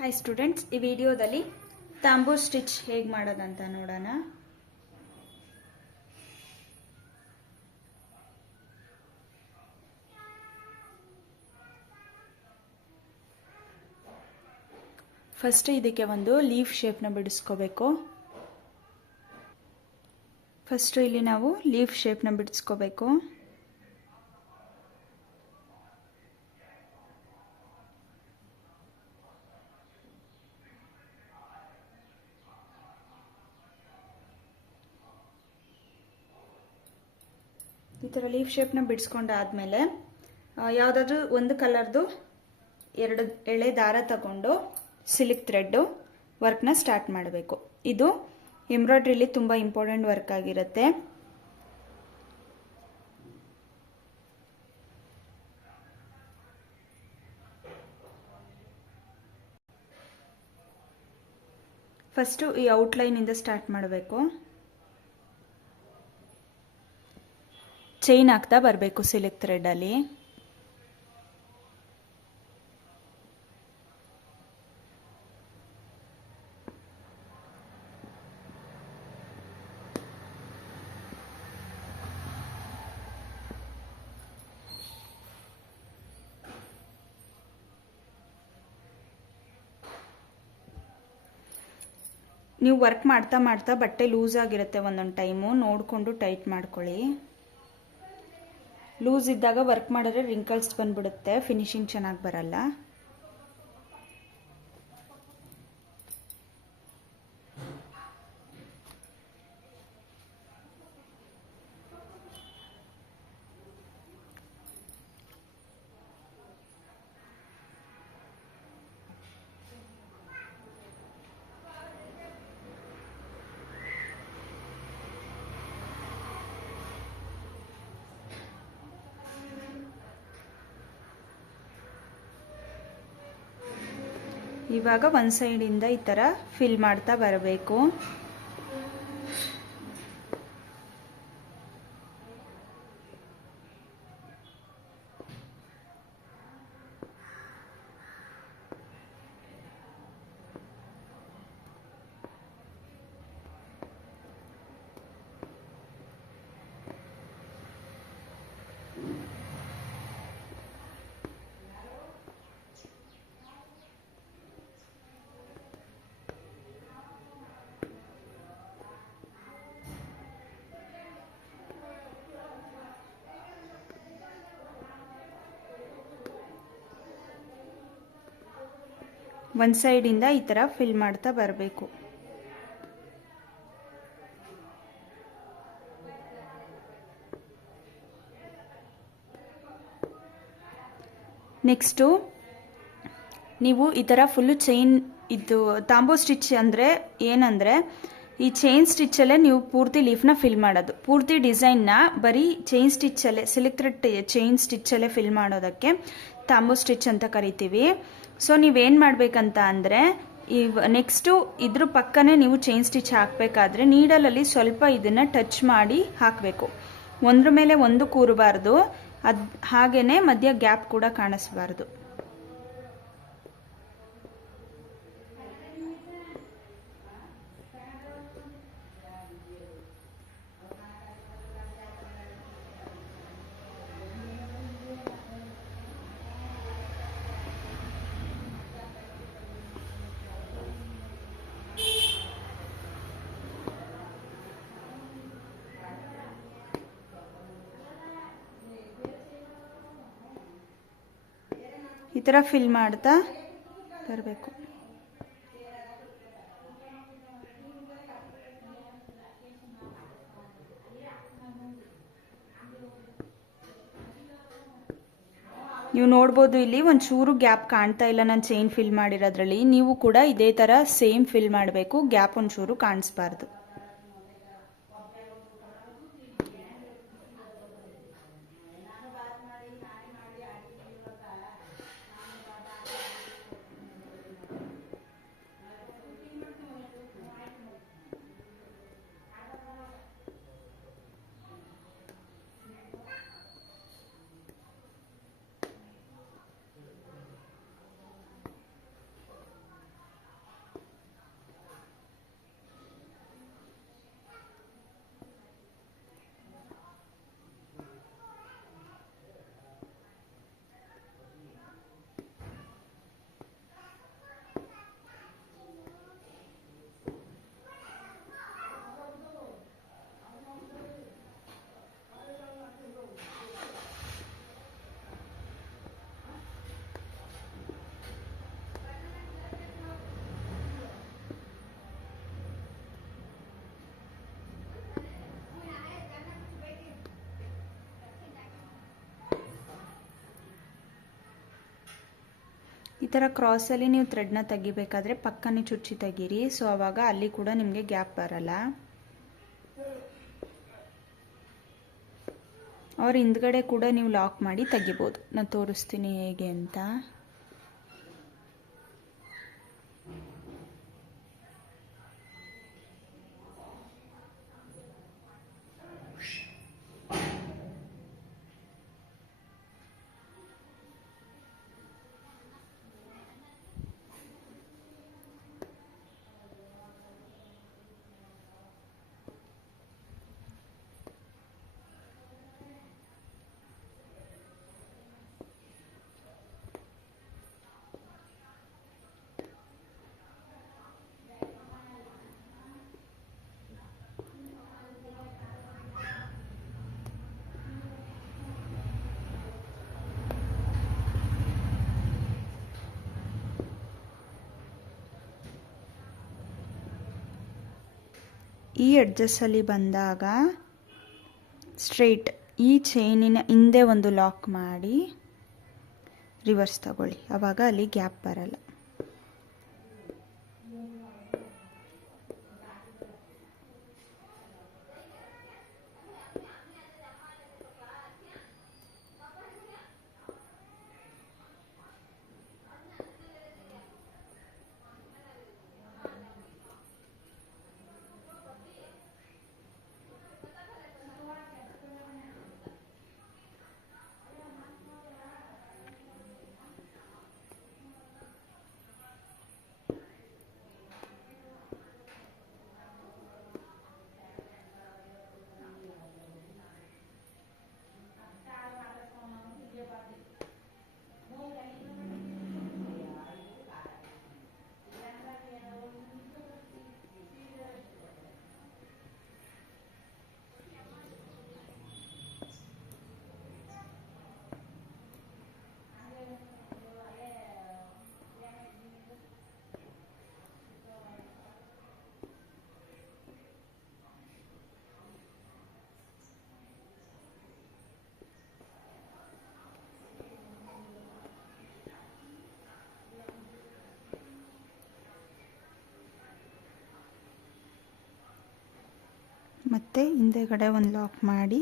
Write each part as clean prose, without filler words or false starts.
Hi students, ಈ ವಿಡಿಯೋದಲ್ಲಿ ತಾಂಬೂ stitch ಹೇಗೆ ಮಾಡೋದಂತ ನೋಡೋಣ. ಫಸ್ಟ್ ಇದಕ್ಕೆ ಒಂದು ಲೀಫ್ ಶೇಪ್ನ ಬಿಡಿಸ್ಕೋಬೇಕು. ಫಸ್ಟ್ ಇಲ್ಲಿ ನಾವು ಲೀಫ್ ಶೇಪ್ನ ಬಿಡಿಸ್ಕೋಬೇಕು. ಈ ಥರ ಲೀಫ್ ಶೇಪ್ನ ಬಿಡಿಸ್ಕೊಂಡಾದ್ಮೇಲೆ ಯಾವುದಾದ್ರೂ ಒಂದು ಕಲರ್ದು 2 ಎಳೆ ದಾರ ತಗೊಂಡು ಸಿಲ್ಕ್ ಥ್ರೆಡ್ಡು ವರ್ಕ್ನ ಸ್ಟಾರ್ಟ್ ಮಾಡಬೇಕು. ಇದು ಎಂಬ್ರಾಯ್ಡ್ರಿಲಿ ತುಂಬ ಇಂಪಾರ್ಟೆಂಟ್ ವರ್ಕ್ ಆಗಿರುತ್ತೆ. ಫಸ್ಟು ಈ ಔಟ್ಲೈನಿಂದ ಸ್ಟಾರ್ಟ್ ಮಾಡಬೇಕು. ಚೈನ್ ಹಾಕ್ತಾ ಬರಬೇಕು ಸಿಲ್ಕ್ ಥ್ರೆಡಲ್ಲಿ. ನೀವು ವರ್ಕ್ ಮಾಡ್ತಾ ಮಾಡ್ತಾ ಬಟ್ಟೆ ಲೂಸ್ ಆಗಿರುತ್ತೆ, ಒಂದೊಂದು ಟೈಮು ನೋಡಿಕೊಂಡು ಟೈಟ್ ಮಾಡ್ಕೊಳ್ಳಿ. ಲೂಸ್ ಇದ್ದಾಗ ವರ್ಕ್ ಮಾಡಿದ್ರೆ ರಿಂಕಲ್ಸ್ ಬಂದ್ಬಿಡುತ್ತೆ, ಫಿನಿಶಿಂಗ್ ಚೆನ್ನಾಗಿ ಬರಲ್ಲ. ಇವಾಗ ಒಂದು ಸೈಡಿಂದ ಈ ಥರ ಫಿಲ್ ಮಾಡ್ತಾ ಬರಬೇಕು. ಒಂದು ಸೈಡಿಂದ ಈ ಥರ ಫಿಲ್ ಮಾಡ್ತಾ ಬರಬೇಕು. ನೆಕ್ಸ್ಟು ನೀವು ಈ ಥರ ಫುಲ್ಲು ಚೈನ್, ಇದು ತಾಂಬೂ ಸ್ಟಿಚ್ ಅಂದರೆ ಏನಂದರೆ ಈ ಚೈನ್ ಸ್ಟಿಚ್ಚಲ್ಲೇ ನೀವು ಪೂರ್ತಿ ಲೀಫ್ನ ಫಿಲ್ ಮಾಡೋದು. ಪೂರ್ತಿ ಡಿಸೈನ್ನ ಬರೀ ಚೈನ್ ಸ್ಟಿಚ್ಚಲ್ಲೇ, ಸಿಲ್ಕ್ ಥ್ರೆಡ್ ಚೈನ್ ಸ್ಟಿಚ್ಚಲ್ಲೇ ಫಿಲ್ ಮಾಡೋದಕ್ಕೆ ತಾಂಬೂ ಸ್ಟಿಚ್ ಅಂತ ಕರಿತೀವಿ. ಸೊ ನೀವೇನು ಮಾಡಬೇಕಂತ ಅಂದರೆ ನೆಕ್ಸ್ಟು ಇದ್ರ ಪಕ್ಕನೇ ನೀವು ಚೈನ್ ಸ್ಟಿಚ್ ಹಾಕಬೇಕಾದ್ರೆ ನೀಡಲಲ್ಲಿ ಸ್ವಲ್ಪ ಇದನ್ನು ಟಚ್ ಮಾಡಿ ಹಾಕಬೇಕು. ಒಂದ್ರ ಮೇಲೆ ಒಂದು ಕೂರಬಾರ್ದು, ಅದು ಹಾಗೇ ಮಧ್ಯ ಗ್ಯಾಪ್ ಕೂಡ ಕಾಣಿಸ್ಬಾರ್ದು. ಈ ಥರ ಫಿಲ್ ಮಾಡ್ತಾ ಬರಬೇಕು. ನೀವು ನೋಡ್ಬೋದು ಇಲ್ಲಿ ಒಂಚೂರು ಗ್ಯಾಪ್ ಕಾಣ್ತಾ ಇಲ್ಲ ನಾನು ಚೈನ್ ಫಿಲ್ ಮಾಡಿರೋದ್ರಲ್ಲಿ. ನೀವು ಕೂಡ ಇದೇ ಥರ ಸೇಮ್ ಫಿಲ್ ಮಾಡಬೇಕು, ಗ್ಯಾಪ್ ಒಂಚೂರು ಕಾಣಿಸ್ಬಾರ್ದು. ಈ ಥರ ಕ್ರಾಸಲ್ಲಿ ನೀವು ಥ್ರೆಡ್ನ ತೆಗಿಬೇಕಾದ್ರೆ ಪಕ್ಕನೇ ಚುಚ್ಚಿ ತೆಗೀರಿ. ಸೊ ಆವಾಗ ಅಲ್ಲಿ ಕೂಡ ನಿಮಗೆ ಗ್ಯಾಪ್ ಬರಲ್ಲ. ಅವ್ರ ಹಿಂದ್ಗಡೆ ಕೂಡ ನೀವು ಲಾಕ್ ಮಾಡಿ ತೆಗಿಬೋದು. ನಾನು ತೋರಿಸ್ತೀನಿ ಹೇಗೆ ಅಂತ. ಈ ಎಡ್ಜಸ್ಸಲ್ಲಿ ಬಂದಾಗ ಸ್ಟ್ರೈಟ್ ಈ ಚೈನಿನ ಹಿಂದೆ ಒಂದು ಲಾಕ್ ಮಾಡಿ ರಿವರ್ಸ್ ತಗೊಳ್ಳಿ. ಆವಾಗ ಅಲ್ಲಿ ಗ್ಯಾಪ್ ಬರಲ್ಲ. ಮತ್ತು ಹಿಂದೆಗಡೆ ಒಂದು ಲಾಕ್ ಮಾಡಿ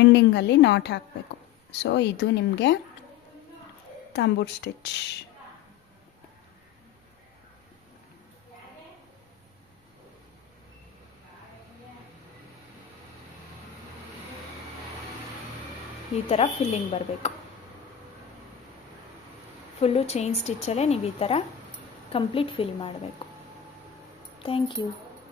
ಎಂಡಿಂಗಲ್ಲಿ ನಾಟ್ ಹಾಕಬೇಕು. ಸೊ ಇದು ನಿಮಗೆ ತಂಬೂರು ಸ್ಟಿಚ್. ಈ ಥರ ಫಿಲ್ಲಿಂಗ್ ಬರಬೇಕು. ಫುಲ್ಲು ಚೈನ್ ಸ್ಟಿಚ್ಚಲ್ಲೇ ನೀವು ಈ ಥರ ಕಂಪ್ಲೀಟ್ ಫಿಲ್ ಮಾಡಬೇಕು. Thank you.